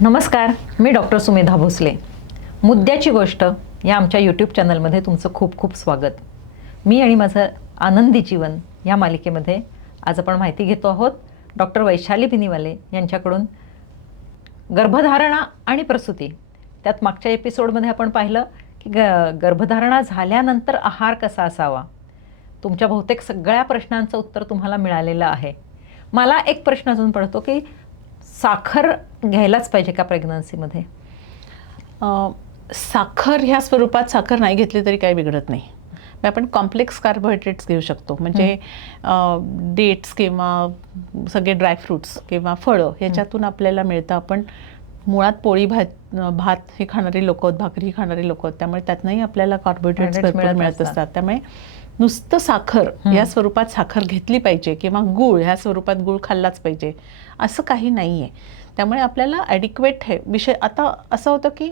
नमस्कार, मी डॉक्टर सुमेधा भोसले. मुद्द्याची गोष्ट या आमच्या यूट्यूब चॅनलमध्ये तुमचं खूप खूप स्वागत. मी आणि माझं आनंदी जीवन या मालिकेमध्ये आज आपण माहिती घेतो आहोत डॉक्टर वैशाली बिनीवाले यांच्याकडून. गर्भधारणा आणि प्रसूती, त्यात मागच्या एपिसोडमध्ये आपण पाहिलं की गर्भधारणा झाल्यानंतर आहार कसा असावा. तुमच्या बहुतेक सगळ्या प्रश्नांचं उत्तर तुम्हाला मिळालेलं आहे. मला एक प्रश्न अजून पडतो की साखर घ्यायलाच पाहिजे का प्रेग्नन्सीमध्ये? साखर ह्या स्वरूपात साखर नाही घेतली तरी काही बिघडत नाही. आपण कॉम्प्लेक्स कार्बोहायड्रेट्स घेऊ शकतो, म्हणजे डेट्स किंवा सगळे ड्रायफ्रूट्स किंवा फळं ह्याच्यातून आपल्याला मिळतं. आपण मुळात पोळी भात हे खाणारी लोक आहेत, भाकरी खाणारी लोक आहेत, त्यामुळे त्यातनंही आपल्याला कार्बोहायड्रेट्स भरपूर मिळत असतात. त्यामुळे नुसतं साखर या स्वरूपात साखर घेतली पाहिजे किंवा गूळ ह्या स्वरूपात गूळ खाल्लाच पाहिजे असं काही नाही आहे. त्यामुळे आपल्याला ॲडिक्वेट हे विषय. आता असं होतं की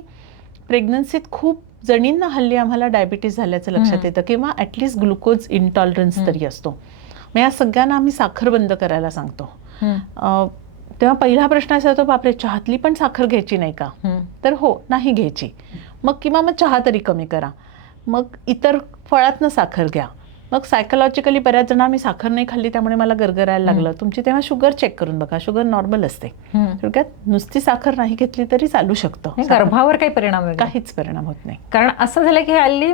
प्रेग्नन्सीत खूप जणींना हल्ली आम्हाला डायबिटीस झाल्याचं लक्षात येतं किंवा ॲटलिस्ट ग्लुकोज इंटॉलरन्स तरी असतो. मग या सगळ्यांना आम्ही साखर बंद करायला सांगतो. तेव्हा पहिला प्रश्न असा होतो, बापरे चहातली पण साखर घ्यायची नाही का? तर हो, नाही घ्यायची. मग किंवा मग चहा तरी कमी करा. मग इतर फळातनं साखर घ्या. मग सायकोलॉजिकली बऱ्याच जण मी साखर नाही खाल्ली त्यामुळे मला गरगरायला लागलं. तुमची तेव्हा शुगर चेक करून बघा, शुगर नॉर्मल असते. थोडक्यात नुसती साखर नाही घेतली तरी चालू शकतं. गर्भावर काही परिणाम? काहीच परिणाम होत नाही. कारण असं झालं की हल्ली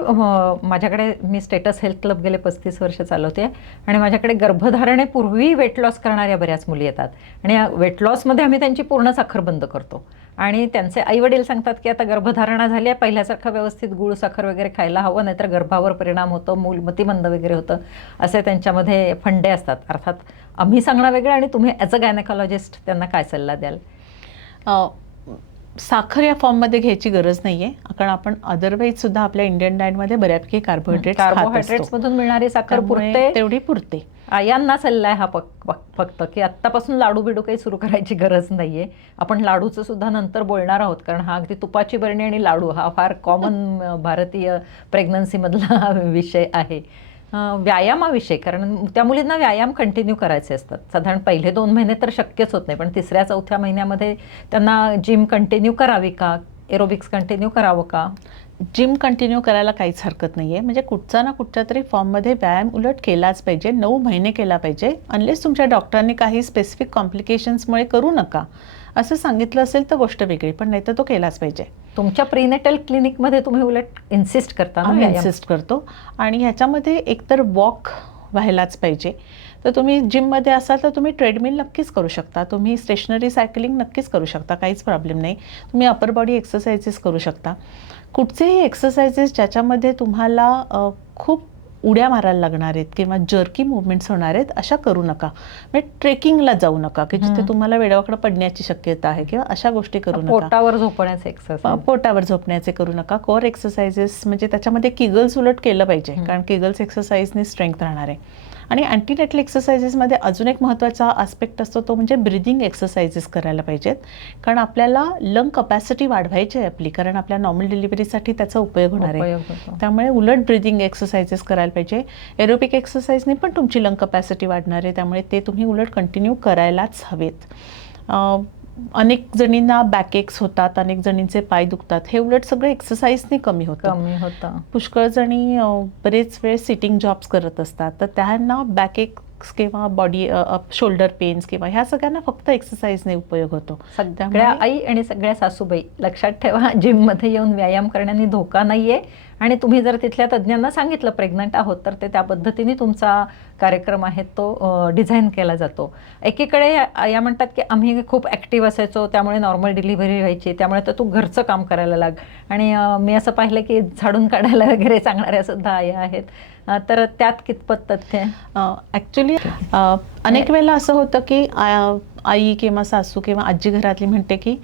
माझ्याकडे, मी स्टेटस हेल्थ क्लब गेले 35 वर्ष चालवते आणि माझ्याकडे गर्भधारणेपूर्वी वेट लॉस करणाऱ्या बऱ्याच मुली येतात आणि या वेट लॉसमध्ये आम्ही त्यांची पूर्ण साखर बंद करतो आणि त्यांचे आईवडील सांगतात की आता गर्भधारणा झाली आहे, पहिल्यासारखं व्यवस्थित गूळ साखर वगैरे खायला हवं, नाहीतर गर्भावर परिणाम होतो, मूल मतिमंद वगैरे होतं, असे त्यांच्यामध्ये फंडे असतात. अर्थात आम्ही सांगणं वेगळं आणि तुम्ही ॲज अ गायनेकॉलॉजिस्ट त्यांना काय सल्ला द्याल? साखर या फॉर्ममध्ये घ्यायची गरज नाही आहे, कारण आपण अदरवाईज सुद्धा आपल्या इंडियन डाएटमध्ये बऱ्यापैकी कार्बोहायड्रेट्समधून मिळणारी साखर पुरते, तेवढी पुरते. यांना सल्ला आहे हा फक्त की आत्तापासून लाडू बिडू काही सुरू करायची गरज नाही आहे. आपण लाडूचं सुद्धा नंतर बोलणार आहोत, कारण हा अगदी तुपाची बरणी आणि लाडू हा फार कॉमन भारतीय प्रेग्नन्सीमधला विषय आहे. व्यायामाविषयी, कारण त्या मुलींना व्यायाम कंटिन्यू करायचे असतात. साधारण पहिले 2 महिने तर शक्यच होत नाही, पण 3ऱ्या-4थ्या महिन्यामध्ये त्यांना जिम कंटिन्यू करावी का, एरोबिक्स कंटिन्यू करावं का? जिम कंटिन्यू करायला काहीच हरकत नाही आहे. म्हणजे कुठचा ना कुठच्या तरी फॉर्ममध्ये व्यायाम उलट केलाच पाहिजे. 9 महिने केला पाहिजे. अनलेस तुमच्या डॉक्टरांनी काही स्पेसिफिक कॉम्प्लिकेशन्समुळे करू नका असं सांगितलं असेल तर गोष्ट वेगळी, पण नाही तर तो केलाच पाहिजे. तुमच्या प्रीनेटल क्लिनिकमध्ये तुम्ही उलट इन्सिस्ट करता? आम्ही इन्सिस्ट करतो. आणि ह्याच्यामध्ये एकतर वॉक व्हायलाच पाहिजे. तर तुम्ही जिममध्ये असाल तर तुम्ही ट्रेडमिल नक्कीच करू शकता, तुम्ही स्टेशनरी सायकलिंग नक्कीच करू शकता, काहीच प्रॉब्लेम नाही. तुम्ही अपर बॉडी एक्सरसाइजेस करू शकता. कुठचेही एक्सरसाइजेस ज्याच्यामध्ये तुम्हाला खूप उड्या मारायला लागणार आहेत किंवा जर्की मुवमेंट्स होणार आहेत अशा करू नका. म्हणजे ट्रेकिंगला जाऊ नका की जिथे तुम्हाला वेडावाकडं पडण्याची शक्यता आहे किंवा अशा गोष्टी करू नका. पोटावर झोपण्याचे करू नका. कोअर एक्सरसाइजेस म्हणजे त्याच्यामध्ये किगल्स उलट केलं पाहिजे, कारण किगल्स एक्सरसाइजने स्ट्रेंथ राहणार आहे. आणि अँटीनेटल एक्सरसाइजेसमध्ये अजून एक महत्त्वाचा आस्पेक्ट असतो, तो म्हणजे ब्रिदिंग एक्सरसाइजेस करायला पाहिजेत, कारण आपल्याला लंग कपॅसिटी वाढवायची आहे आपली, कारण आपल्या नॉर्मल डिलिव्हरीसाठी त्याचा उपयोग होणार आहे. त्यामुळे उलट ब्रिदिंग एक्सरसाइजेस करायला पाहिजे. एरोबिक एक्सरसाइजने पण तुमची लंग कपॅसिटी वाढणार आहे, त्यामुळे ते तुम्ही उलट कंटिन्यू करायलाच हवेत. अनेक जणींना बॅकएक्स होतात, अनेक जणींचे पाय दुखतात, हे उलट सगळं एक्सरसाइजने कमी होतं. पुष्कळ जणी बरेच वेळ सिटिंग जॉब्स करत असतात, तर त्यांना बॅकएक्स किंवा बॉडी शोल्डर पेन्स किंवा ह्या सगळ्यांना फक्त एक्सरसाइजने उपयोग होतो. सगळ्या आई आणि सगळ्या सासूबाई लक्षात ठेवा, जिममध्ये येऊन व्यायाम करण्याने धोका नाही आहे. आणि तुम्ही जर तिथल्या तज्ज्ञांना सांगितलं प्रेग्नंट आहोत तर ते त्या पद्धतीने तुमचा कार्यक्रम आहे तो डिझाईन केला जातो. एकीकडे या म्हणतात की आम्ही खूप ॲक्टिव्ह असायचो, त्यामुळे नॉर्मल डिलिव्हरी व्हायची, त्यामुळे तर तू घरचं काम करायला लाग. आणि मी असं पाहिलं की झाडून काढायला वगैरे सांगणाऱ्या सुद्धा आया आहेत. तर त्यात कितपत तथ्य? ॲक्च्युली अनेक वेळेला असं होतं की आई किंवा सासू किंवा आजी घरातली म्हणते की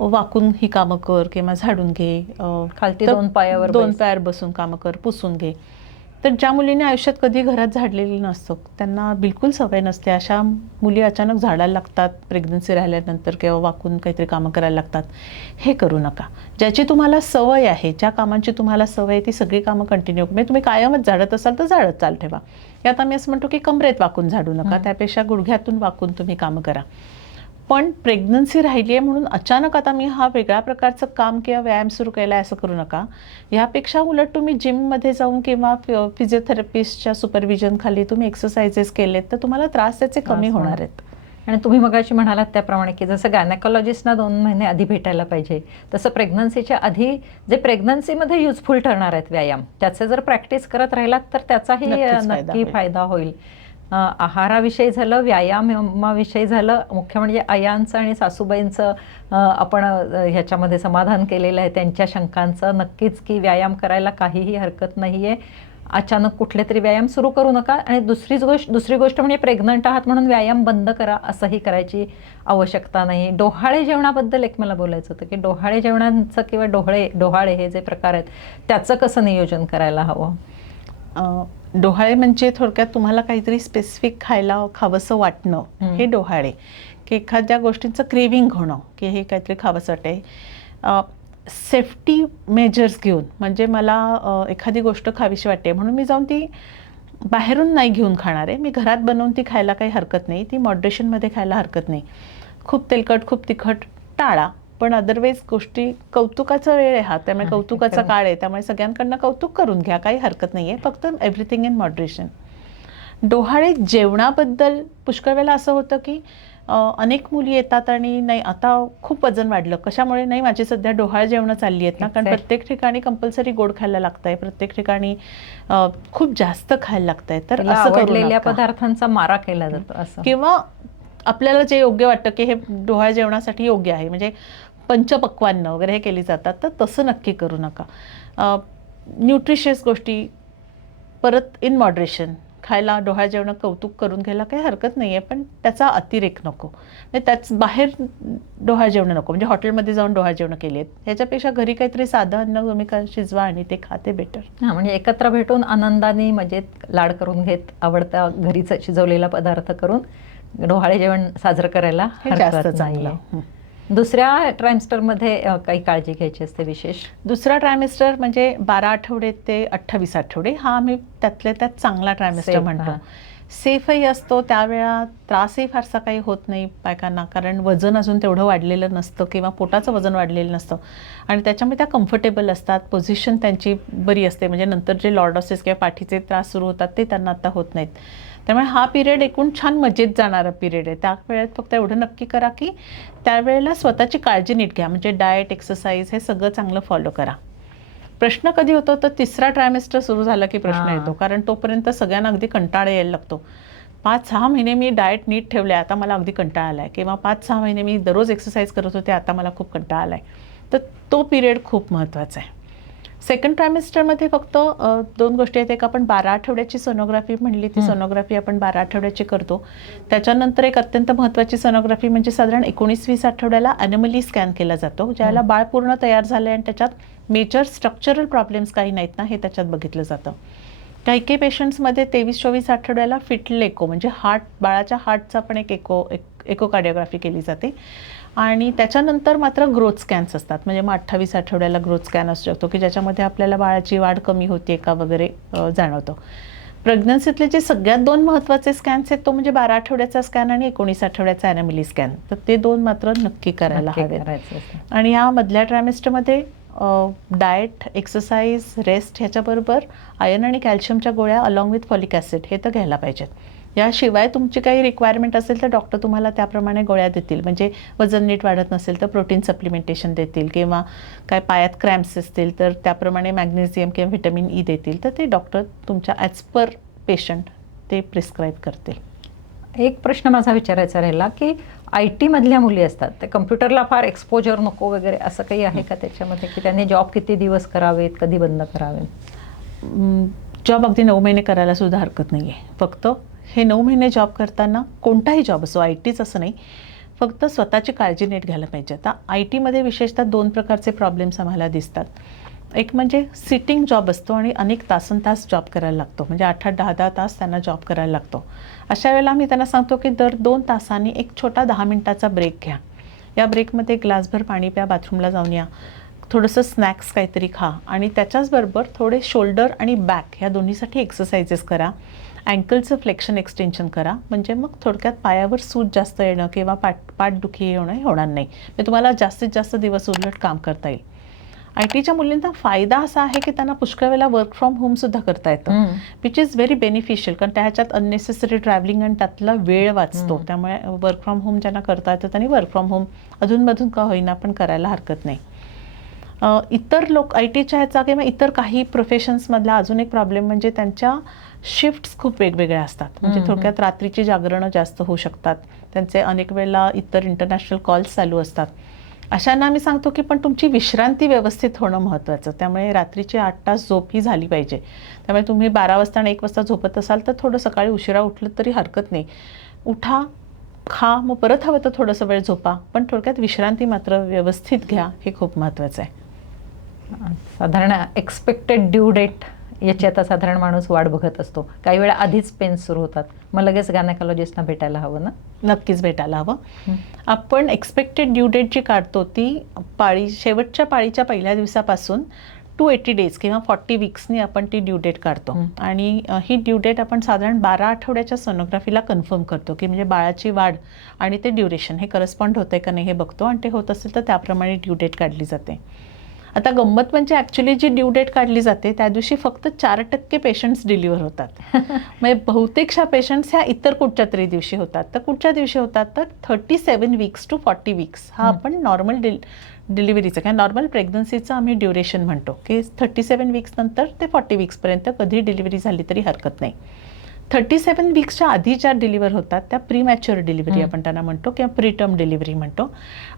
वाकून ही कामं कर किंवा झाडून घे, खालती 2 पायावर बसून कामं कर, पुसून घे. तर ज्या मुलीने आयुष्यात कधी घरात झाडलेली नसतं, त्यांना बिलकुल सवय नसते, अशा मुली अचानक झाडायला लागतात प्रेग्नन्सी राहिल्यानंतर किंवा वाकून काहीतरी कामं करायला लागतात. हे करू नका. ज्याची तुम्हाला सवय आहे, ज्या कामांची तुम्हाला सवय आहे ती सगळी कामं कंटिन्यू, म्हणजे तुम्ही कायमच झाडत असाल तर झाडत चाल ठेवा. यात आम्ही असं म्हणतो की कमरेत वाकून झाडू नका, त्यापेक्षा गुडघ्यातून वाकून तुम्ही कामं करा. पण प्रेग्नन्सी राहिली आहे म्हणून अचानक आता मी हा वेगळ्या प्रकारचं काम किंवा व्यायाम सुरू केला आहे असं करू नका. यापेक्षा उलट तुम्ही जिममध्ये जाऊन किंवा फिजिओथेरपिस्टच्या सुपरविजनखाली तुम्ही एक्सरसाइजेस केलेत तर तुम्हाला त्रास त्याचे कमी होणार आहेत. आणि तुम्ही मगाशी म्हणालात त्याप्रमाणे की जसं गायनेकॉलॉजिस्टना 2 महिने आधी भेटायला पाहिजे, तसं प्रेग्नन्सीच्या आधी जे प्रेग्नन्सीमध्ये युजफुल ठरणार आहेत व्यायाम, त्याचे जर प्रॅक्टिस करत राहिलात तर त्याचाही नक्कीच फायदा नक्की होईल. फायदा होईल. आहाराविषयी झालं, व्यायामाविषयी झालं, मुख्य म्हणजे अयांचं आणि सासूबाईंचं आपण ह्याच्यामध्ये समाधान केलेलं आहे, त्यांच्या शंकांचं नक्कीच की व्यायाम करायला काहीही हरकत नाही आहे. अचानक कुठले तरी व्यायाम सुरू करू नका. आणि दुसरी गोष्ट म्हणजे प्रेग्नंट आहात म्हणून व्यायाम बंद करा असंही करायची आवश्यकता नाही. डोहाळे जेवणाबद्दल एक मला बोलायचं होतं की डोहाळे जेवणांचं किंवा डोहाळे हे जे प्रकार आहेत त्याचं कसं नियोजन करायला हवं? डोहाळे म्हणजे थोडक्यात तुम्हाला काहीतरी स्पेसिफिक खावंसं वाटणं हे डोहाळे, की एखाद्या गोष्टींचं क्रेविंग होणं की हे काहीतरी खावंसं वाटते. सेफ्टी मेजर्स घेऊन, म्हणजे मला एखादी गोष्ट खावीशी वाटते म्हणून मी जाऊन ती बाहेरून नाही घेऊन खाणार आहे, मी घरात बनवून ती खायला काही हरकत नाही, ती मॉडरेशनमध्ये खायला हरकत नाही. खूप तेलकट खूप तिखट टाळा, पण अदरवाईज गोष्टी कौतुकाचा वेळ आहे हा, त्यामुळे कौतुकाचा काळ आहे, त्यामुळे सगळ्यांकडनं कौतुक करून घ्या, काही हरकत नाही आहे, फक्त एव्हरीथिंग इन मॉडरेशन. डोहाळे जेवणाबद्दल पुष्कळ वेळेला असं होतं की अनेक मुली येतात आणि नाही आता खूप वजन वाढलं, कशामुळे? नाही माझी सध्या डोहाळे जेवणं चालली आहेत ना, कारण प्रत्येक ठिकाणी कंपल्सरी गोड खायला लागत आहे, प्रत्येक ठिकाणी खूप जास्त खायला लागत आहे, तर असं आवडलेल्या पदार्थांचा मारा केला जातो असं. किंवा आपल्याला जे योग्य वाटतं की हे डोहाळे जेवणासाठी योग्य आहे, म्हणजे पंचपक्वान्न वगैरे हे केली जातात, तर तसं नक्की करू नका. न्यूट्रिशियस गोष्टी परत इन मॉडरेशन खायला, डोहाळे जेवण कौतुक करून घ्यायला काही हरकत नाही आहे, पण त्याचा अतिरेक नको. म्हणजे त्याच बाहेर डोहाळे जेवण नको, म्हणजे हॉटेलमध्ये जाऊन डोहाळे जेवण केली आहेत, ह्याच्यापेक्षा घरी काहीतरी साधं अन्न तुम्ही शिजवा आणि ते खाते बेटर. हां, म्हणजे एकत्र भेटून आनंदाने मजेत लाड करून घेत आवडता घरीच शिजवलेला पदार्थ करून डोहाळे जेवण साजरं करायला हरकत नाही. दुसऱ्या ट्रायमिस्टरमध्ये काही काळजी घ्यायची असते विशेष? दुसरा ट्रायमिस्टर म्हणजे 12 आठवडे ते 28 आठवडे, हा आम्ही त्यातल्या त्यात चांगला ट्रायमिस्टर म्हणतो. सेफही असतो, त्यावेळा त्रासही फारसा काही होत नाही बायकांना, कारण वजन अजून तेवढं वाढलेलं नसतं किंवा पोटाचं वजन वाढलेलं नसतं आणि त्याच्यामुळे त्या कम्फर्टेबल असतात, पोझिशन त्यांची बरी असते, म्हणजे नंतर जे लॉर्डॉसिस किंवा पाठीचे त्रास सुरू होतात ते त्यांना आता होत नाहीत. त्यामुळे हा पिरियड एकूण छान मजेत जाणारा पिरियड आहे. त्या वेळेत फक्त एवढं नक्की करा की त्यावेळेला स्वतःची काळजी नीट घ्या, म्हणजे डाएट, एक्सरसाइज हे सगळं चांगलं फॉलो करा. प्रश्न कधी होतो तर तिसरा ट्रायमिस्टर सुरू झाला की प्रश्न येतो, कारण तोपर्यंत सगळ्यांना अगदी कंटाळा यायला लागतो. 5-6 महिने मी डाएट नीट ठेवले, आता मला अगदी कंटाळा आला आहे, किंवा 5-6 महिने मी दररोज एक्सरसाइज करत होते, आता मला खूप कंटाळा आला आहे. तर तो पिरियड खूप महत्त्वाचा आहे. सेकंड ट्रायमिस्टरमध्ये फक्त 2 गोष्टी आहेत. एक आपण 12 आठवड्याची सोनोग्राफी म्हणली, ती सोनोग्राफी आपण 12 आठवड्याची करतो. त्याच्यानंतर एक अत्यंत महत्त्वाची सोनोग्राफी म्हणजे साधारण 19-20 आठवड्याला ॲनोमली स्कॅन केला जातो, ज्याला बाळ पूर्ण तयार झालं आणि त्याच्यात मेजर स्ट्रक्चरल प्रॉब्लेम्स काही नाहीत ना, हे त्याच्यात बघितलं जातं. काही पेशंट्समध्ये 23-24 आठवड्याला फिटल एको म्हणजे बाळाच्या हार्टचा पण एक एकोकार्डिओग्राफी केली जाते. आणि त्याच्यानंतर मात्र ग्रोथ स्कॅन्स असतात, म्हणजे मग 28 आठवड्याला ग्रोथ स्कॅन असू शकतो की ज्याच्यामध्ये आपल्याला बाळाची वाढ कमी होते का वगैरे जाणवतं. प्रेग्नन्सीतले जे सगळ्यात 2 महत्त्वाचे स्कॅन्स आहेत तो म्हणजे 12 आठवड्याचा स्कॅन आणि 19 आठवड्याचा ॲनोमली स्कॅन, तर ते 2 मात्र नक्की करायला हवेत. आणि या मधल्या ट्रायमिस्टरमध्ये डाएट, एक्सरसाइज, रेस्ट ह्याच्याबरोबर आयर्न आणि कॅल्शियमच्या गोळ्या अलॉंग विथ फॉलिक ॲसिड हे तर घ्यायला पाहिजेत. याशिवाय तुमची काही रिक्वायरमेंट असेल तर डॉक्टर तुम्हाला त्याप्रमाणे गोळ्या देतील, म्हणजे वजन नीट वाढत नसेल तर प्रोटीन सप्लिमेंटेशन देतील, किंवा काय पायात क्रॅम्प्स असतील तर त्याप्रमाणे मॅग्नेशियम किंवा व्हिटॅमिन ई देतील, तर ते डॉक्टर तुमच्या ॲज पर पेशंट ते प्रिस्क्राईब करतील. एक प्रश्न माझा विचारायचा राहिला की IT मधल्या मुली असतात, ते कम्प्युटरला फार एक्सपोजर नको वगैरे असं काही आहे का त्याच्यामध्ये, की त्यांनी जॉब किती दिवस करावेत, कधी बंद करावेत? जॉब अगदी 9 महिने करायला सुद्धा हरकत नाही आहे. फक्त हे 9 महिने जॉब करताना, कोणताही जॉब असो, ITच असं नाही, फक्त स्वतःची काळजी नीट घ्यायला पाहिजे. आता ITमध्ये विशेषतः 2 प्रकारचे प्रॉब्लेम्स आम्हाला दिसतात. एक म्हणजे सिटिंग जॉब असतो आणि अनेक तासनतास जॉब करायला लागतो, म्हणजे 8-8, 10-10 तास त्यांना जॉब करायला लागतो. अशा वेळेला मी त्यांना सांगतो की दर 2 तासांनी एक छोटा 10 मिनिटाचा ब्रेक घ्या. या ब्रेकमध्ये ग्लासभर पाणी प्या, बाथरूमला जाऊन या, थोडंसं स्नॅक्स काहीतरी खा आणि त्याच्याचबरोबर थोडे शोल्डर आणि बॅक ह्या दोन्हीसाठी एक्सरसाइजेस करा. अँकलचं फ्लेक्शन एक्सटेन्शन करा, म्हणजे मग थोडक्यात पायावर सूज जास्त येणं किंवा पाठदुखी होणं हे होणार नाही. म्हणजे तुम्हाला जास्तीत जास्त दिवस उलट काम करता येईल. IT मुलींना फायदा असा आहे की त्यांना पुष्कळ वेळेला वर्क फ्रॉम होमसुद्धा करता येतं, विच इज व्हेरी बेनिफिशियल, कारण त्याच्यात अननेसेसरी ट्रॅव्हलिंग आणि त्यातला वेळ वाचतो. त्यामुळे वर्क फ्रॉम होम ज्यांना करता येतं त्यांनी वर्क फ्रॉम होम अधूनमधून का होईना पण करायला हरकत नाही. इतर लोक ITच्या ह्याचा किंवा इतर काही प्रोफेशन्समधला अजून एक प्रॉब्लेम म्हणजे त्यांच्या शिफ्ट्स खूप वेगवेगळ्या असतात. म्हणजे थोडक्यात रात्रीची जागरणं जास्त होऊ शकतात, त्यांचे अनेक वेळेला इतर इंटरनॅशनल कॉल्स चालू असतात. अशांना आम्ही सांगतो की पण तुमची विश्रांती व्यवस्थित होणं महत्त्वाचं. त्यामुळे रात्रीची 8 तास झोप ही झाली पाहिजे. त्यामुळे तुम्ही 12 वाजता आणि 1 वाजता झोपत असाल तर थोडं सकाळी उशिरा उठलं तरी हरकत नाही. उठा, खा, मग परत हवं तर थोडंसं वेळ झोपा, पण थोडक्यात विश्रांती मात्र व्यवस्थित घ्या, हे खूप महत्त्वाचं आहे. साधारण एक्सपेक्टेड ड्यू डेट याची आता साधारण माणूस वाट बघत असतो. काही वेळा आधीच पेन्स सुरू होतात, मग लगेच गायनेकॉलॉजिस्टना भेटायला हवं ना? नक्कीच भेटायला हवं. आपण एक्सपेक्टेड ड्यू डेट जी काढतो ती शेवटच्या पाळीच्या पहिल्या दिवसापासून 280 डेज किंवा 40 वीक्सनी आपण ती ड्यू डेट काढतो. आणि ही ड्यू डेट आपण साधारण 12 आठवड्याच्या सोनोग्राफीला कन्फर्म करतो की म्हणजे बाळाची वाढ आणि ते ड्युरेशन हे करस्पॉन्ड होतंय का नाही हे बघतो, आणि ते होत असेल तर त्याप्रमाणे ड्यू डेट काढली जाते. आता गंमत म्हणजे ॲक्च्युली जी ड्यू डेट काढली जाते त्या दिवशी फक्त 4% पेशंट्स डिलिव्हर होतात. म्हणजे बहुतेकशा पेशंट्स ह्या इतर कुठच्या तरी दिवशी होतात. तर कुठच्या दिवशी होतात तर 37 वीक्स टू 40 वीक्स हा आपण नॉर्मल डिलिव्हरीचं किंवा नॉर्मल प्रेग्नन्सीचं आम्ही ड्युरेशन म्हणतो की 37 वीक्स नंतर ते 40 वीक्सपर्यंत कधी डिलिव्हरी झाली तरी हरकत नाही. 37 वीक्सच्या आधी ज्या डिलिव्हर होतात त्या प्रीमॅच्युअर डिलिव्हरी आपण त्यांना म्हणतो किंवा प्रीटर्म डिलिव्हरी म्हणतो.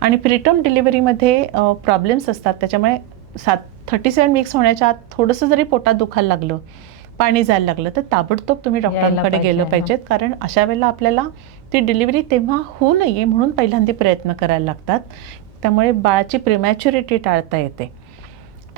आणि प्रीटर्म डिलिव्हरीमध्ये प्रॉब्लेम्स असतात. त्याच्यामुळे 37 वीक्स होण्याच्या आत थोडंसं जरी पोटात दुखायला लागलं, पाणी जायला लागलं तर ताबडतोब तुम्ही डॉक्टरांकडे गेलं पाहिजेत, कारण अशा वेळेला आपल्याला ती डिलिव्हरी तेव्हा होऊ नये म्हणून पहिल्यांदा प्रयत्न करायला लागतात. त्यामुळे बाळाची प्रीमॅच्युरिटी टाळता येते.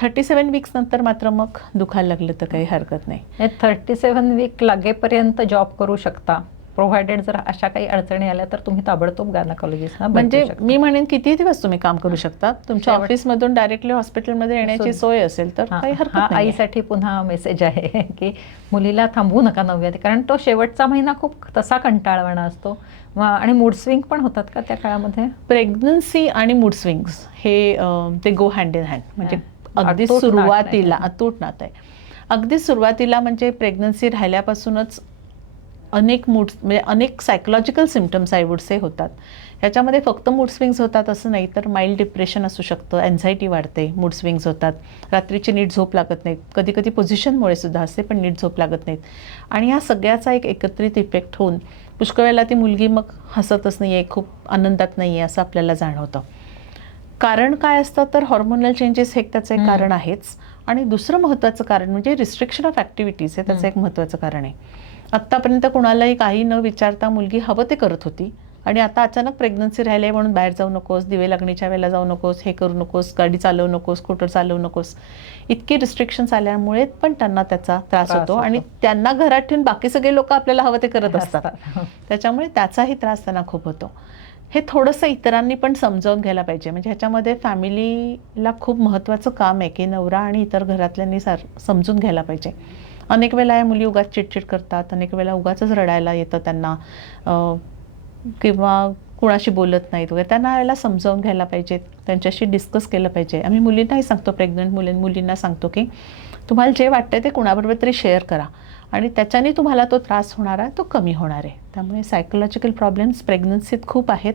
37 वीक्स नंतर मात्र मग दुखायला लागलं तर काही हरकत नाही. 37 वीक लागेपर्यंत जॉब करू शकता, प्रोव्हायडेड जर अशा काही अडचणी आल्या तर तुम्ही ताबडतोब गायनेकॉलॉजिस्टना म्हणजे मी म्हणेन किती दिवस तुम्ही काम करू शकता. तुमच्या ऑफिसमधून डायरेक्टली हॉस्पिटलमध्ये येण्याची सोय असेल तर काही हरकत नाही. आईसाठी पुन्हा मेसेज आहे की मुलीला थांबवू नका 9व्या, कारण तो शेवटचा महिना खूप तसा कंटाळवाणा असतो. आणि मूड स्विंग पण होतात का त्या काळामध्ये? प्रेग्नन्सी आणि मूड स्विंग्स हे ते गो हँड इन हँड. म्हणजे अगदी सुरुवातीला अतूट नातं आहे. अगदी सुरुवातीला म्हणजे प्रेग्नन्सी राहिल्यापासूनच अनेक म्हणजे अनेक psychological symptoms I would say होतात. ह्याच्यामध्ये फक्त मूड स्विंग्स होतात असं नाही, तर माइल्ड डिप्रेशन असू शकतं, एन्झायटी वाढते, मूड स्विंग्स होतात, रात्रीची नीट झोप लागत नाहीत, कधी कधी पोझिशनमुळे सुद्धा असते पण नीट झोप लागत नाहीत. आणि ह्या सगळ्याचा एक एकत्रित इफेक्ट होऊन पुष्कळ वेळेला ती मुलगी मग हसतच नाही आहे, खूप आनंदात नाही आहे असं आपल्याला जाणवतं. कारण काय असतं तर हॉर्मोनल चेंजेस हे त्याचं एक कारण आहेच. आणि दुसरं महत्त्वाचं कारण म्हणजे रिस्ट्रिक्शन ऑफ ॲक्टिव्हिटीज हे त्याचं एक महत्त्वाचं कारण आहे. आत्तापर्यंत कुणालाही काही न विचारता मुलगी हवं ते करत होती, आणि आता अचानक प्रेग्नन्सी राहिले म्हणून बाहेर जाऊ नकोस, दिवे लागणीच्या वेळेला जाऊ नकोस, हे करू नकोस, गाडी चालवू नकोस, स्कूटर चालवू नकोस, इतकी रिस्ट्रिक्शन्स आल्यामुळे पण त्यांना त्याचा त्रास होतो. आणि त्यांना घरात ठेवून बाकी सगळे लोक आपल्याला हवं ते करत असतात, त्याच्यामुळे त्याचाही त्रास त्यांना खूप होतो. हे थोडंसं इतरांनी पण समजावून घ्यायला पाहिजे. म्हणजे ह्याच्यामध्ये फॅमिलीला खूप महत्त्वाचं काम आहे की नवरा आणि इतर घरातल्यांनी समजून घ्यायला पाहिजे. अनेक वेळेला या मुली उगाच चिडचिड करतात, अनेक वेळेला उगाचच रडायला येतं त्यांना, किंवा कुणाशी बोलत नाहीत वगैरे. त्यांना यायला समजावून घ्यायला पाहिजे, त्यांच्याशी डिस्कस केलं पाहिजे. आम्ही मुलींनाही सांगतो, प्रेग्नंट मुलींना सांगतो की तुम्हाला जे वाटतं ते कुणाबरोबर तरी शेअर करा, आणि त्याच्याने तुम्हाला तो त्रास होणार आहे तो कमी होणार आहे. त्यामुळे सायकोलॉजिकल प्रॉब्लेम्स प्रेग्नन्सीत खूप आहेत,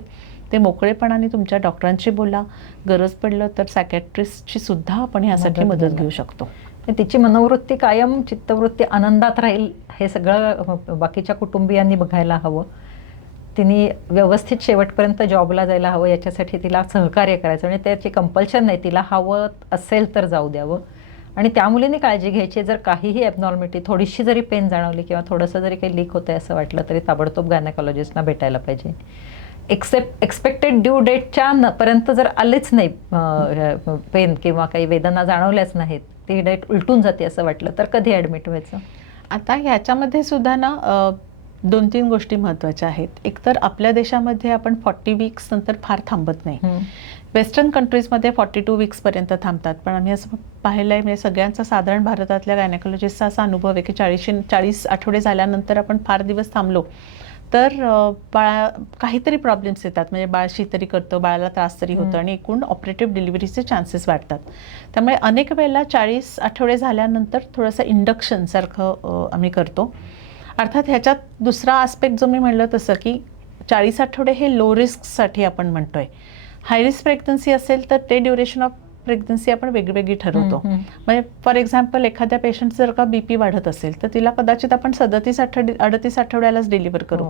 ते मोकळेपणाने तुमच्या डॉक्टरांशी बोला. गरज पडलं तर सायकॅट्रिस्टची सुद्धा आपण ह्यासाठी मदत घेऊ शकतो. तिची मनोवृत्ती कायम, चित्तवृत्ती आनंदात राहील हे सगळं बाकीच्या कुटुंबियांनी बघायला हवं. तिने व्यवस्थित शेवटपर्यंत जॉबला जायला हवं, याच्यासाठी तिला सहकार्य करायचं. म्हणजे त्याची कंपल्शन नाही, तिला हवं असेल तर जाऊ द्यावं. आणि त्या मुलीने काळजी घ्यायची, जर काहीही ॲबनॉर्मॅलिटी, थोडीशी जरी पेन जाणवली किंवा थोडंसं जरी काही लीक होतं असं वाटलं तरी ताबडतोब गायनेकॉलॉजिस्टना भेटायला पाहिजे. एक्सपेक्टेड ड्यू डेटच्या पर्यंत जर आलेच नाही पेन किंवा काही वेदना जाणवल्याच नाहीत, ती डेट उलटून जाते असं वाटलं तर कधी ॲडमिट व्हायचं? आता ह्याच्यामध्ये सुद्धा ना 2-3 गोष्टी महत्त्वाच्या आहेत. एक तर आपल्या देशामध्ये आपण 40 वीक्स नंतर फार थांबत नाही. वेस्टर्न कंट्रीजमध्ये 42 वीक्सपर्यंत थांबतात, पण आम्ही असं पाहिलं आहे, म्हणजे सगळ्यांचा साधारण भारतातल्या गायनेकॉलॉजिस्टचा असा अनुभव आहे की 40 आठवडे झाल्यानंतर आपण फार दिवस थांबलो तर बाळा काहीतरी प्रॉब्लेम्स येतात, म्हणजे बाळ शी करतं, बाळाला त्रास तरी होतं आणि एकूण ऑपरेटिव्ह डिलिव्हरीचे चान्सेस वाढतात. त्यामुळे अनेक वेळेला 40 आठवडे झाल्यानंतर थोडंसं इंडक्शनसारखं आम्ही करतो. अर्थात ह्याच्यात दुसरा आस्पेक्ट जो मी म्हणलं तसं की 40 आठवडे हे लो रिस्कसाठी आपण म्हणतोय. हाय रिस्क प्रेग्नन्सी असेल तर ते ड्युरेशन ऑफ प्रेग्नन्सी आपण वेगवेगळी ठरवतो. म्हणजे फॉर एक्झाम्पल एखाद्या पेशंट जर का BP वाढत असेल तर तिला कदाचित आपण 38 आठवड्यालाच डिलिव्हर करू.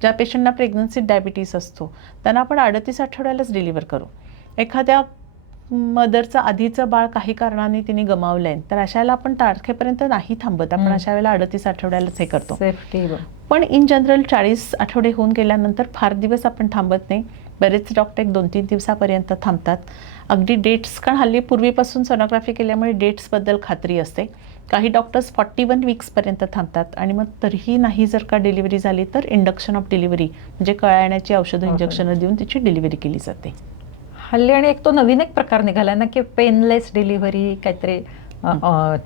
ज्या पेशंटना प्रेग्नन्सीत डायबिटीस असतो त्यांना आपण 38 आठवड्यालाच डिलिव्हर करू. एखाद्या मदरचं आधीचं बाळ काही कारणाने तिने गमावलं आहे तर अशाला आपण तारखेपर्यंत नाही थांबत, आपण अशा वेळेला 38 आठवड्यालाच हे करतो. पण इन जनरल 40 आठवडे होऊन गेल्यानंतर फार दिवस आपण थांबत नाही. बरेच डॉक्टर 2-3 दिवसापर्यंत थांबतात. अगदी डेट्स, कारण हल्ली पूर्वीपासून सोनोग्राफी केल्यामुळे डेट्सबद्दल खात्री असते. काही डॉक्टर्स 41 वीक्सपर्यंत थांबतात आणि मग तरीही नाही जर का डिलिव्हरी झाली तर इंडक्शन ऑफ डिलिव्हरी म्हणजे कळण्याची औषधं इंजेक्शनं देऊन तिची डिलिव्हरी केली जाते. हल्ली आणि एक तो नवीन एक प्रकार निघाला ना की पेनलेस डिलिव्हरी, काहीतरी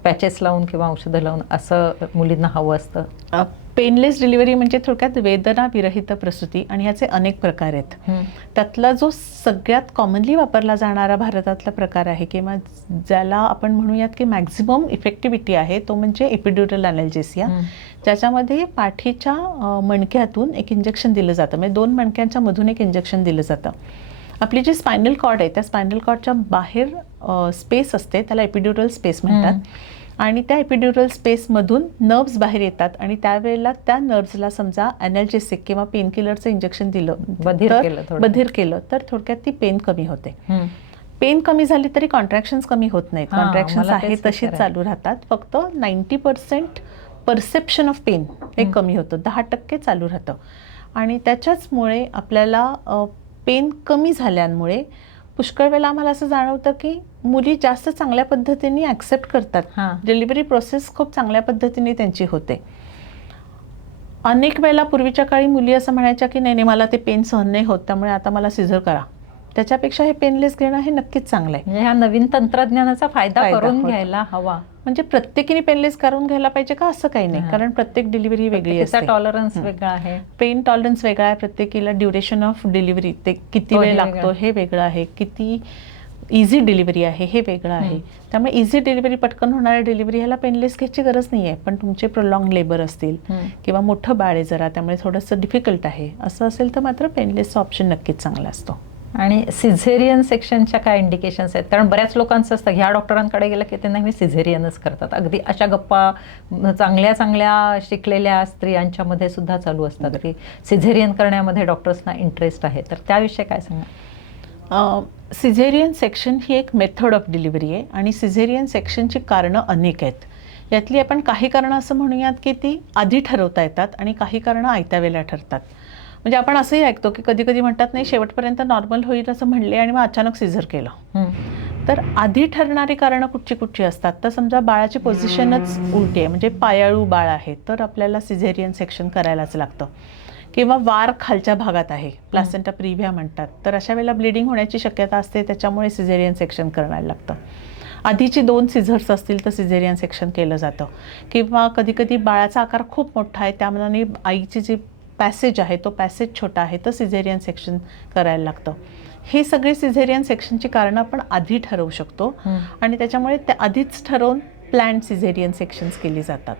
पॅचेस लावून किंवा औषधं लावून असं मुलींना हवं असतं. पेनलेस डिलिव्हरी म्हणजे थोडक्यात वेदना विरहित प्रसूती आणि ह्याचे अनेक प्रकार आहेत. त्यातला जो सगळ्यात कॉमनली वापरला जाणारा भारतातला प्रकार आहे किंवा ज्याला आपण म्हणूयात की मॅक्झिमम इफेक्टिव्हिटी आहे तो म्हणजे एपिड्युरल अनॅल्जेसिया, ज्याच्यामध्ये पाठीच्या मणक्यातून एक इंजेक्शन दिलं जातं, म्हणजे 2 मणक्यांच्या मधून एक इंजेक्शन दिलं जातं. आपली जी स्पायनल कॉर्ड आहे त्या स्पायनल कॉर्डच्या बाहेर स्पेस असते, त्याला एपिड्युरल स्पेस म्हणतात. आणि त्या एपिड्युरल स्पेसमधून नर्व्स बाहेर येतात आणि त्यावेळेला त्या नर्व्सला समजा अनॅल्जेसिक किंवा पेन किलरचं इंजेक्शन दिलं, बधीर केलं तर थोडक्यात ती पेन कमी होते. पेन कमी झाली तरी कॉन्ट्रॅक्शन्स कमी होत नाहीत. कॉन्ट्रॅक्शन्स आहेत तशीच चालू राहतात. फक्त 90% परसेप्शन ऑफ पेन हे कमी होतं, 10% चालू राहतं. आणि त्याच्याचमुळे आपल्याला पेन कमी झाल्यामुळे पुष्कळ वेळेला आम्हाला असं जाणवतं की मुली जास्त चांगल्या पद्धतीने ॲक्सेप्ट करतात. डिलिव्हरी प्रोसेस खूप चांगल्या पद्धतीने त्यांची होते. अनेक वेळेला पूर्वीच्या काळी मुली असं म्हणायच्या की नाही मला ते पेन सहन नाही होत त्यामुळे आता मला सिझर करा. त्याच्यापेक्षा हे पेनलेस घेणं हे नक्कीच चांगलं आहे. म्हणजे ह्या नवीन तंत्रज्ञानाचा फायदा करून घ्यायला हवा. म्हणजे प्रत्येकीने पेनलेस करून घ्यायला पाहिजे का असं काही नाही, कारण प्रत्येक डिलिव्हरी वेगळी असते, टॉलरन्स वेगळा आहे, पेन टॉलरन्स वेगळा आहे प्रत्येकीला, ड्युरेशन ऑफ डिलिव्हरी ते किती वेळ लागतो हे वेगळं आहे, किती इझी डिलिव्हरी आहे हे वेगळं आहे. त्यामुळे इझी डिलिव्हरी, पटकन होणाऱ्या डिलिव्हरी ह्याला पेनलेस घ्यायची गरज नाही आहे. पण तुमचे प्रोलॉंग लेबर असतील किंवा मोठं बाळ आहे जरा त्यामुळे थोडंसं डिफिकल्ट आहे असं असेल तर मात्र पेनलेसचा ऑप्शन नक्कीच चांगला असतो. आणि सिझेरियन सेक्शनच्या काय इंडिकेशन्स आहेत? कारण बऱ्याच लोकांचं असतं ह्या डॉक्टरांकडे गेलं की ते नेहमी सिझेरियनच करतात. अगदी अशा गप्पा चांगल्या शिकलेल्या स्त्रियांच्या मध्ये सुद्धा चालू असतात की सिझेरियन करण्यामध्ये डॉक्टर्सना इंटरेस्ट आहे, तर त्याविषयी काय सांगा? सिझेरियन सेक्शन ही एक मेथड ऑफ डिलिव्हरी आहे आणि सिझेरियन सेक्शनची कारणं अनेक आहेत. यातली आपण काही कारणं असं म्हणूयात की ती आधी ठरवता येतात आणि काही कारणं आयत्या वेळेला ठरतात. म्हणजे आपण असंही ऐकतो की कधी कधी म्हणतात नाही शेवटपर्यंत नॉर्मल होईल असं म्हणले आणि मग अचानक सिझर केलं. तर आधी ठरणारी कारणं कुठची असतात? तर समजा बाळाची पोझिशनच उलटी आहे, म्हणजे पायाळू बाळ आहे तर आपल्याला सिझेरियन सेक्शन करायलाच लागतं. किंवा वार खालच्या भागात आहे, प्लासेंटा प्रिव्हिया म्हणतात, तर अशा वेळेला ब्लिडिंग होण्याची शक्यता असते, त्याच्यामुळे सिझेरियन सेक्शन करायला लागतं. आधीची 2 सिझर्स असतील तर सिझेरियन सेक्शन केलं जातं. किंवा कधी कधी बाळाचा आकार खूप मोठा आहे त्यामुळे आईची जी पॅसेज आहे तो पॅसेज छोटा आहे तर सिझेरियन सेक्शन करायला लागतं. हे सगळे सिझेरियन सेक्शनची कारणं आपण आधी ठरवू शकतो आणि त्याच्यामुळे त्या आधीच ठरवून प्लॅन्ड सिझेरियन सेक्शन्स केली जातात.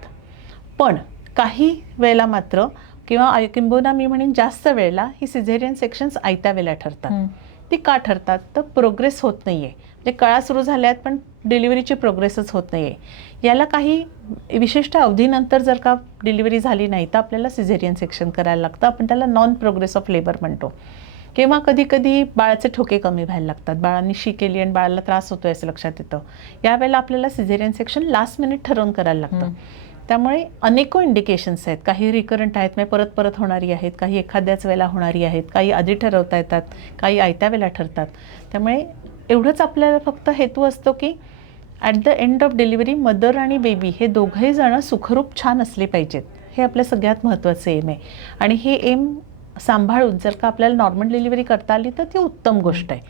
पण काही वेळेला मात्र किंवा किंबहुना मी म्हणेन जास्त वेळेला ही सिझेरियन सेक्शन्स आयत्या वेळेला ठरतात. ती का ठरतात? तर प्रोग्रेस होत नाही आहे, म्हणजे कळा सुरू झाल्या आहेत पण डिलिव्हरीची प्रोग्रेसच होत नाही आहे. याला काही विशिष्ट अवधीनंतर जर का डिलिव्हरी झाली नाही तर आपल्याला सिझेरियन सेक्शन करायला लागतं. आपण त्याला नॉन प्रोग्रेस ऑफ लेबर म्हणतो. किंवा कधी कधी बाळाचे ठोके कमी व्हायला लागतात, बाळांनी शी केली आणि बाळाला त्रास होतोय असं लक्षात येतं, यावेळेला आपल्याला सिझेरियन सेक्शन लास्ट मिनिट ठरवून करायला लागतं. त्यामुळे अनेको इंडिकेशन्स आहेत, काही रिकरंट आहेत म्हणजे परत परत होणारी आहेत, काही एखाद्याच वेळेला होणारी आहेत, काही आधी ठरवता येतात, काही आयत्या वेळेला ठरतात. त्यामुळे एवढंच आपल्याला फक्त हेतू असतो की at the end of delivery mother आणि बेबी हे दोघंही जण सुखरूप छान असले पाहिजेत, हे आपलं सगळ्यात महत्त्वाचं एम आहे. आणि हे एम सांभाळून जर का आपल्याला नॉर्मल डिलिव्हरी करता आली तर ती उत्तम गोष्ट आहे.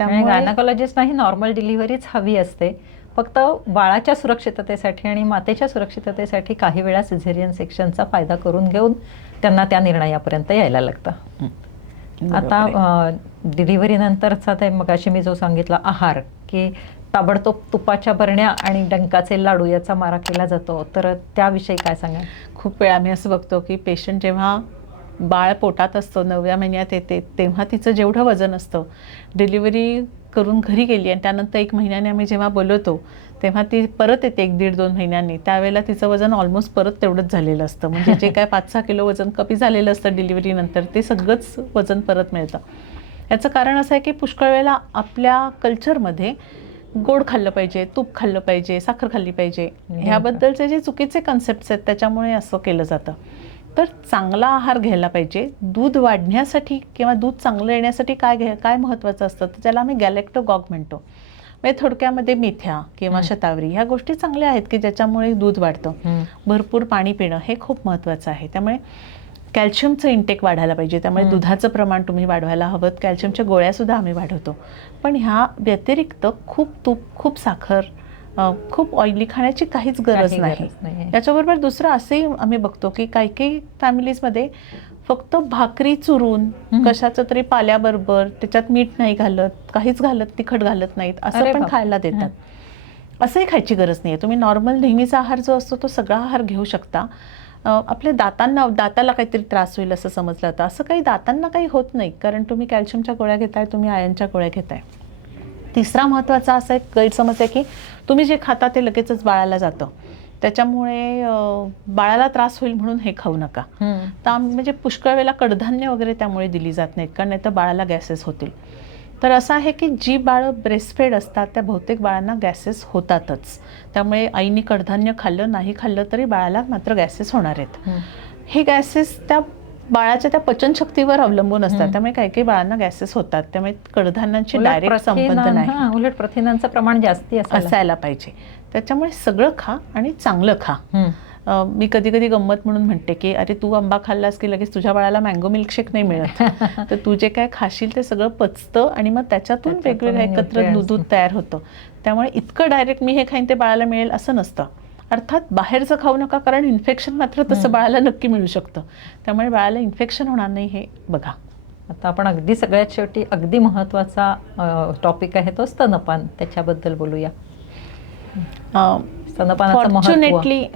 त्यामुळे गायनाकोलॉजिस्टनाही नॉर्मल डिलिव्हरीच हवी असते, फक्त बाळाच्या सुरक्षिततेसाठी आणि मातेच्या सुरक्षिततेसाठी काही वेळा सिझेरियन सेक्शनचा फायदा करून घेऊन त्यांना त्या निर्णयापर्यंत यायला लागतं. आता डिलिव्हरीनंतरचा ते मगाशी मी जो सांगितला आहार, की ताबडतोब तुपाच्या बरण्या आणि डंकाचे लाडू याचा मारा केला जातो, तर त्याविषयी काय सांगाल? खूप वेळा आम्ही असं बघतो की पेशंट जेव्हा बाळ पोटात असतं, 9व्या महिन्यात येते, तेव्हा तिचं जेवढं वजन असतं, डिलिव्हरी करून घरी गेली आणि त्यानंतर 1 महिन्याने आम्ही जेव्हा बोलवतो तेव्हा ती परत येते 1-1.5 2 महिन्यांनी, त्यावेळेला तिचं वजन ऑलमोस्ट परत तेवढंच झालेलं असतं. म्हणजे जे काय 5-6 किलो वजन कमी झालेलं असतं डिलिव्हरीनंतर, ते सगळंच वजन परत मिळतं. याचं कारण असं आहे की पुष्कळ वेळेला आपल्या कल्चरमध्ये गोड खाल्लं पाहिजे, तूप खाल्लं पाहिजे, साखर खाल्ली पाहिजे, ह्याबद्दलचे जे चुकीचे कन्सेप्ट्स आहेत त्याच्यामुळे असं केलं जातं. तर चांगला आहार घ्यायला पाहिजे. दूध वाढण्यासाठी किंवा दूध चांगलं येण्यासाठी काय महत्त्वाचं असतं, तर त्याला आम्ही गॅलेक्टोगॉग म्हणतो. म्हणजे थोडक्यामध्ये मेथ्या किंवा शतावरी ह्या गोष्टी चांगल्या आहेत की ज्याच्यामुळे दूध वाढतं. भरपूर पाणी पिणं हे खूप महत्त्वाचं आहे. त्यामुळे कॅल्शियमचं इंटेक वाढायला पाहिजे, त्यामुळे दुधाचं प्रमाण तुम्ही वाढवायला हवं. कॅल्शियमच्या गोळ्यासुद्धा आम्ही वाढवतो. पण ह्या व्यतिरिक्त खूप तूप, खूप साखर, खूप ऑइली खाण्याची काहीच गरज नाही. याच्याबरोबर दुसरं असंही आम्ही बघतो की काही काही फॅमिलीजमध्ये फक्त भाकरी चुरून कशाचं तरी पाल्याबरोबर, त्याच्यात मीठ नाही घालत, काहीच घालत, तिखट घालत नाहीत, असं पण खायला देतात. असंही खायची गरज नाही आहे. तुम्ही नॉर्मल नेहमीचा आहार जो असतो तो सगळा आहार घेऊ शकता. आपल्या दाताला काहीतरी त्रास होईल असं समजलं जातं. असं काही दातांना काही होत नाही, कारण तुम्ही कॅल्शियमच्या गोळ्या घेताय, तुम्ही आयर्नच्या गोळ्या घेताय. तिसरा महत्त्वाचा असा एक गैरसमज आहे की तुम्ही जे खाता ते लगेचच बाळाला जातं, त्याच्यामुळे बाळाला त्रास होईल म्हणून हे खाऊ नका. तर म्हणजे पुष्कळ वेळेला कडधान्य वगैरे त्यामुळे दिली जात नाहीत, कारण नाही तर बाळाला गॅसेस होतील. तर असं आहे की जी बाळं ब्रेस्टफेड असतात त्या बहुतेक बाळांना गॅसेस होतातच. त्यामुळे आईने कडधान्य खाल्लं नाही खाल्लं तरी बाळाला मात्र गॅसेस होणार आहेत. हे गॅसेस त्या बाळाच्या त्या पचनशक्तीवर अवलंबून असतात, त्यामुळे काही काही बाळांना गॅसेस होतात. त्यामुळे कडधान्यांशी डायरेक्ट संबंध नाही. उलट प्रथिनांचं प्रमाण जास्ती असायला पाहिजे. त्याच्यामुळे सगळं खा आणि चांगलं खा. मी कधी कधी गंमत म्हणून म्हणते की अरे तू आंबा खाल्लास की लगेच तुझ्या बाळाला मँगो मिल्कशेक नाही मिळत. तर तू जे काय खाशील ते सगळं पचतं आणि मग त्याच्यातून वेगवेगळं एकत्र दूध तयार होतं. त्यामुळे इतकं डायरेक्ट मी हे खाईन ते बाळाला मिळेल असं नसतं. अर्थात बाहेरचं खाऊ नका, कारण इन्फेक्शन मात्र तसं बाळाला नक्की मिळू शकतं. त्यामुळे बाळाला इन्फेक्शन होणार नाही हे बघा. आता आपण अगदी सगळ्यात शेवटी अगदी महत्त्वाचा टॉपिक आहे तो स्तनपान, त्याच्याबद्दल बोलूया.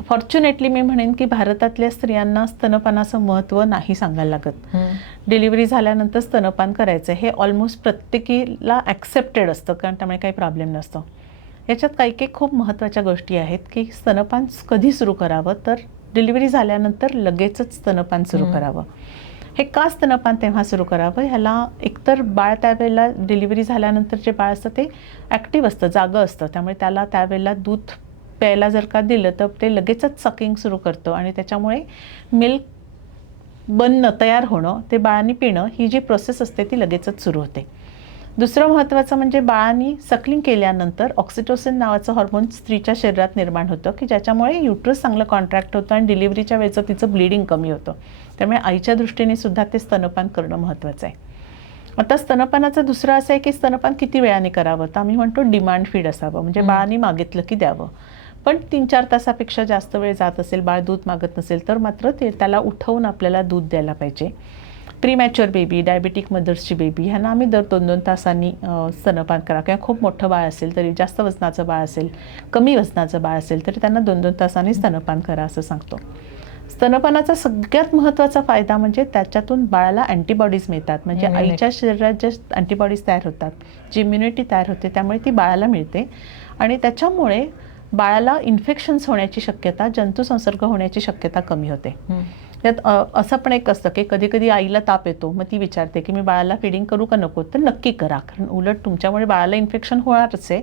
फॉर्च्युनेटली मी म्हणेन की भारतातल्या स्त्रियांना स्तनपानाचं महत्त्व नाही सांगायला लागत. डिलिव्हरी झाल्यानंतर स्तनपान करायचं हे ऑलमोस्ट प्रत्येकीला ॲक्सेप्टेड असतं, कारण त्यामुळे काही प्रॉब्लेम नसतो. याच्यात काही काही खूप महत्त्वाच्या गोष्टी आहेत की स्तनपान कधी सुरू करावं, तर डिलिव्हरी झाल्यानंतर लगेचच स्तनपान सुरू करावं. हे का स्तनपान तेव्हा सुरू करावं, ह्याला एकतर बाळ त्यावेळेला डिलिव्हरी झाल्यानंतर जे बाळ असतं ते ॲक्टिव्ह असतं, जागं असतं, त्यामुळे त्याला त्यावेळेला दूध प्यायला जर का दिलं तर ते लगेचच सकिंग सुरू करतं आणि त्याच्यामुळे मिल्क बनणं, तयार होणं, ते बाळांनी पिणं ही जी प्रोसेस असते ती लगेचच सुरू होते. दुसरं महत्त्वाचं म्हणजे बाळांनी सकलिंग केल्यानंतर ऑक्सिटोसिन नावाचं हॉर्मोन स्त्रीच्या शरीरात निर्माण होतं की ज्याच्यामुळे युट्रस चांगलं कॉन्ट्रॅक्ट होतं आणि डिलिव्हरीच्या वेळेचं तिचं ब्लिडिंग कमी होतं. त्यामुळे आईच्या दृष्टीने सुद्धा ते स्तनपान करणं महत्त्वाचं आहे. आता स्तनपानाचं दुसरं असं आहे की स्तनपान किती वेळाने करावं, तर आम्ही म्हणतो डिमांड फीड असावं, म्हणजे बाळांनी मागितलं की द्यावं. पण 3-4 तासापेक्षा जास्त वेळ जात असेल, बाळ दूध मागत नसेल, तर मात्र त्याला उठवून आपल्याला दूध द्यायला पाहिजे. प्रीमॅच्युअर बेबी, डायबेटिक मदर्सची बेबी ह्यांना आम्ही दर 2-2 तासांनी स्तनपान करा. किंवा खूप मोठं बाळ असेल तरी, जास्त वजनाचं बाळ असेल, कमी वजनाचं बाळ असेल तरी त्यांना 2-2 तासांनी स्तनपान करा असं सांगतो. स्तनपानाचा सगळ्यात महत्त्वाचा फायदा म्हणजे त्याच्यातून बाळाला अँटीबॉडीज मिळतात, म्हणजे आईच्या शरीरात जे अँटीबॉडीज तयार होतात, जी इम्युनिटी तयार होते, त्यामुळे ती बाळाला मिळते आणि त्याच्यामुळे बाळाला इन्फेक्शन्स होण्याची शक्यता, जंतुसंसर्ग होण्याची शक्यता कमी होते. त्यात असं पण एक असतं की कधी कधी आईला ताप येतो, मग ती विचारते की मी बाळाला फिडिंग करू का नको, तर नक्की करा, कारण उलट तुमच्यामुळे बाळाला इन्फेक्शन होणारच आहे.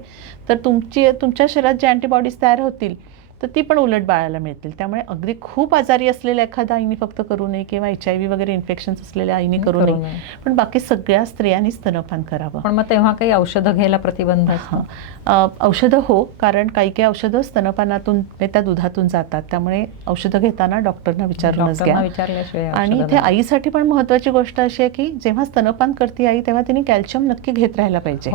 तर तुमच्या शरीरात जे अँटीबॉडीज तयार होतील तर ती पण उलट बाळाला मिळतील. त्यामुळे अगदी खूप आजारी असलेल्या एखाद्या आईने फक्त करू नये किंवा HIV वगैरे इन्फेक्शन्स असलेल्या आईने करू नये, पण बाकी सगळ्या स्त्रियांनी स्तनपान करावं. पण मग तेव्हा काही औषधं घ्यायला प्रतिबंध असतो? औषधं हो, कारण काही औषधं स्तनपानातून त्या दुधातून जातात, त्यामुळे औषधं घेताना डॉक्टरना विचारूनच घ्या. विचारल्याशिवाय आणि इथे आईसाठी पण महत्त्वाची गोष्ट अशी आहे की जेव्हा स्तनपान करते आई तेव्हा तिने कॅल्शियम नक्की घेत राहायला पाहिजे.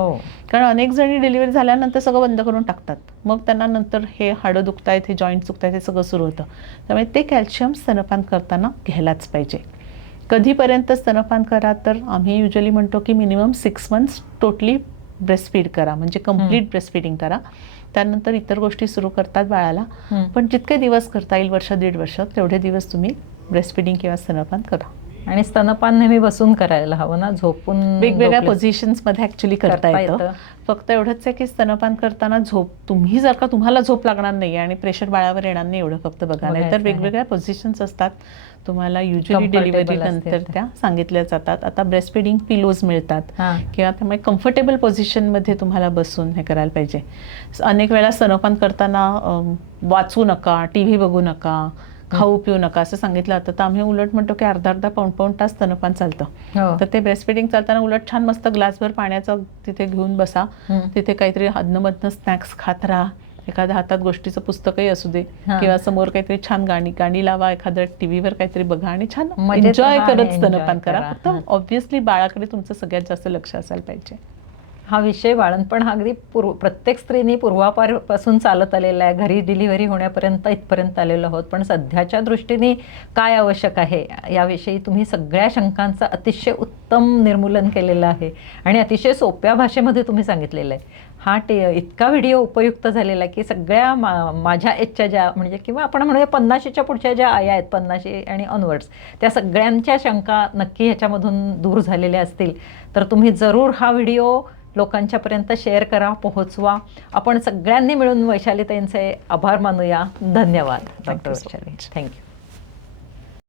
कारण अनेक जणी डिलिव्हरी झाल्यानंतर सगळं बंद करून टाकतात, मग त्यांना नंतर हे हाडं दुखतायत, हे जॉईंट दुखतायत, हे सगळं सुरू होतं. त्यामुळे ते कॅल्शियम स्तनपान करताना घ्यायलाच पाहिजे. कधीपर्यंत स्तनपान करा, तर आम्ही युजली म्हणतो की minimum 6 months totally breast feed करा, म्हणजे कम्प्लीट ब्रेस्ट फिडिंग करा. त्यानंतर इतर गोष्टी सुरू करतात बाळाला, पण जितके दिवस करता येईल, वर्ष 1.5 वर्ष, तेवढे दिवस तुम्ही ब्रेस्ट फिडिंग किंवा स्तनपान करा. आणि स्तनपान नेहमी बसून करायला हवं ना, झोपून? वेगवेगळ्या पोझिशन्समध्ये ऍक्च्युली करता येतं. फक्त एवढंच आहे की स्तनपान करताना तुम्ही जर का तुम्हाला झोप लागणार नाही आणि प्रेशर बाळावर येणार नाही एवढं फक्त बघा. नाही तर वेगवेगळ्या पोझिशन्स असतात तुम्हाला युजली डिलिव्हरी नंतर त्या सांगितल्या जातात. आता ब्रेस्ट फिडिंग पिलोज मिळतात किंवा त्यामुळे कम्फर्टेबल पोझिशनमध्ये तुम्हाला बसून हे करायला पाहिजे. अनेक वेळा स्तनपान करताना वाचू नका, TV बघू नका, खाऊ पिऊ नका असं सांगितलं जातं. तर आम्ही उलट म्हणतो की अर्धा पाऊण तास स्तनपान चालतं. तर ते ब्रेस्ट फिडिंग चालताना उलट छान मस्त ग्लासभर पाण्याचं तिथे घेऊन बसा, तिथे काहीतरी अधनमधनं स्नॅक्स खात राहा, एखाद्या हातात गोष्टीचं पुस्तकही असू दे किंवा समोर काहीतरी छान गाणी लावा, एखाद्या टीव्हीवर काहीतरी बघा आणि छान एन्जॉय करत स्तनपान करा. फक्त ऑब्व्हियसली बाळाकडे तुमचं सगळ्यात जास्त लक्ष असायला पाहिजे. हा विषय बाळंतपण हा अगदी प्रत्येक स्त्रीने पूर्वापारपासून चालत आलेला आहे, घरी डिलिव्हरी होण्यापर्यंत इथपर्यंत आलेलो आहोत. पण सध्याच्या दृष्टीने काय आवश्यक आहे याविषयी तुम्ही सगळ्या शंकांचं अतिशय उत्तम निर्मूलन केलेलं आहे आणि अतिशय सोप्या भाषेमध्ये तुम्ही सांगितलेलं आहे. हा इतका व्हिडिओ उपयुक्त झालेला आहे की सगळ्या माझ्या एजच्या ज्या म्हणजे किंवा आपण म्हणूया 50च्या पुढच्या ज्या आया आहेत, 50 आणि ऑनवर्ड्स, त्या सगळ्यांच्या शंका नक्की ह्याच्यामधून दूर झालेल्या असतील. तर तुम्ही जरूर हा व्हिडिओ लोकांच्यापर्यंत शेअर करा, पोहोचवा. आपण सगळ्यांनी मिळून वैशालीताईंचे आभार मानूया. धन्यवाद डॉक्टर वैशाली. थँक्यू.